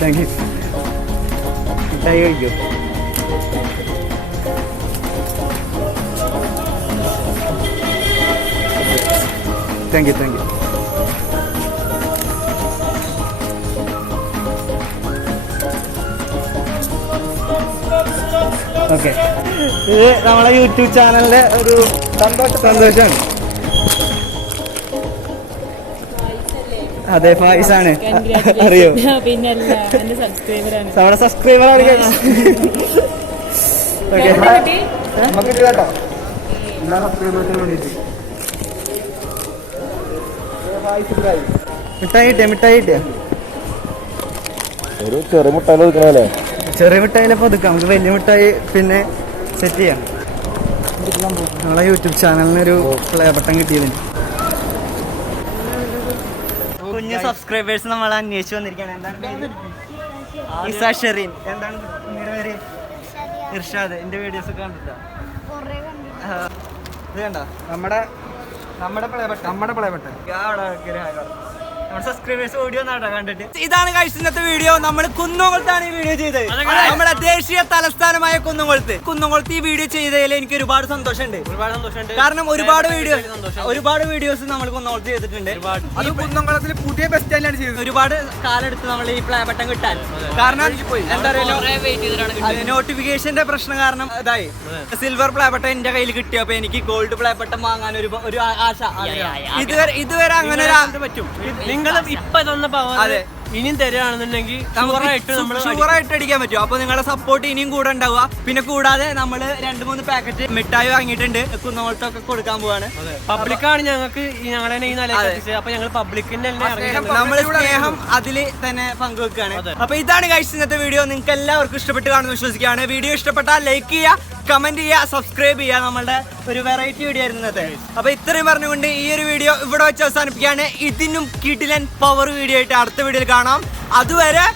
Thank you. മിഠായി കഴിക്കോ? Thank you. Okay, ഇത് നമ്മളെ യൂട്യൂബ് ചാനലിലെ ഒരു സന്തോഷമാണ്. അതെ, ഫായിസാണ്, അറിയോ? നമ്മുടെ സബ്സ്ക്രൈബറാണ്. ഓക്കെ, നമുക്ക് കേട്ടോ മിഠായി കിട്ടിയ ഒരു ചെറിയ മുട്ടായി ഒതുക്കണല്ലേ? ചെറിയ മിഠായിലപ്പോൾ ഒതുക്കാം. നമുക്ക് വലിയ മിഠായി പിന്നെ സെറ്റ് ചെയ്യാം. നമ്മളെ യൂട്യൂബ് ചാനലിനൊരു പ്ലേ ബട്ടൺ കിട്ടിയതിന് കുഞ്ഞു സബ്സ്ക്രൈബേഴ്സ് നമ്മളെ അന്വേഷിച്ച് വന്നിരിക്കുകയാണ്. എന്താണ് ഇസ ഷെറീൻ, എന്താണ് നിങ്ങളുടെ പേര്? ഇർഷാദ്. എൻ്റെ വീഡിയോസ് ഒക്കെ കണ്ടിട്ടോ? ഇത് കണ്ടോ നമ്മുടെ പ്ലേ ബട്ടൺ നമ്മുടെ സബ്സ്ക്രൈബേഴ്സ് ഓഡിയോ നാട്ടാ കണ്ടിട്ട്. ഇതാണ് കഴിച്ച ഇന്നത്തെ വീഡിയോ. നമ്മൾ കുന്നംകുളത്താണ് ഈ വീഡിയോ ചെയ്തത്. നമ്മുടെ ദേശീയ തലസ്ഥാനമായ കുന്നംകുളത്ത് ഈ വീഡിയോ ചെയ്തതിൽ എനിക്ക് ഒരുപാട് സന്തോഷമുണ്ട്. കാരണം ഒരുപാട് വീഡിയോസ് നമ്മൾ കുന്നംകുളത്ത് ചെയ്തിട്ടുണ്ട്. അത് കുന്നംകുളത്തിൽ പുതിയ ബസ് സ്റ്റാൻഡിലാണ് ചെയ്തത്. ഒരുപാട് കാലം എടുത്ത് നമ്മൾ ഈ പ്ലേ ബട്ടൺ കിട്ടാൻ. കാരണം എന്താ പറയുക, നോട്ടിഫിക്കേഷന്റെ പ്രശ്നം കാരണം ഇതായി. സിൽവർ പ്ലേ ബട്ടൺ എന്റെ കയ്യിൽ കിട്ടിയപ്പോ എനിക്ക് ഗോൾഡ് പ്ലേ ബട്ടൺ വാങ്ങാൻ ഒരു ആശ. ഇതുവരെ അങ്ങനെ പറ്റും. നിങ്ങൾ ഇപ്പൊ തന്ന പവർ ഇനിയും തരികയാണെന്നുണ്ടെങ്കിൽ ഷുവറായിട്ട് അടിക്കാൻ പറ്റും. അപ്പൊ നിങ്ങളുടെ സപ്പോർട്ട് ഇനിയും കൂടെ ഉണ്ടാവുക. പിന്നെ കൂടാതെ നമ്മള് 2-3 പാക്കറ്റ് മിഠായി വാങ്ങിയിട്ടുണ്ട്. കുന്നംകുളത്തൊക്കെ കൊടുക്കാൻ പോവാണ്. പബ്ലിക്കാണ് ഞങ്ങൾക്ക് ഞങ്ങളെ ഈ നില അപ്പൊ ഞങ്ങൾ പബ്ലിക്കിന്റെ നമ്മള് സ്നേഹം അതില് തന്നെ പങ്കുവെക്കുകയാണ്. അപ്പൊ ഇതാണ് ഗൈസ് ഇന്നത്തെ വീഡിയോ. നിങ്ങൾക്ക് എല്ലാവർക്കും ഇഷ്ടപ്പെട്ട് കാണുമെന്ന് വിശ്വസിക്കുകയാണ്. വീഡിയോ ഇഷ്ടപ്പെട്ടാൽ ലൈക്ക് ചെയ്യുക, കമന്റ് ചെയ്യുക, സബ്സ്ക്രൈബ് ചെയ്യുക. നമ്മളുടെ ഒരു വെറൈറ്റി വീഡിയോ ആയിരുന്നു ഇന്നത്തെ. അപ്പൊ ഇത്രയും പറഞ്ഞുകൊണ്ട് ഈ ഒരു വീഡിയോ ഇവിടെ വെച്ച് അവസാനിപ്പിക്കുകയാണ്. ഇതിനും കിടിലൻ പവർ വീഡിയോ ആയിട്ട് അടുത്ത വീഡിയോയിൽ കാണാം. അതുവരെ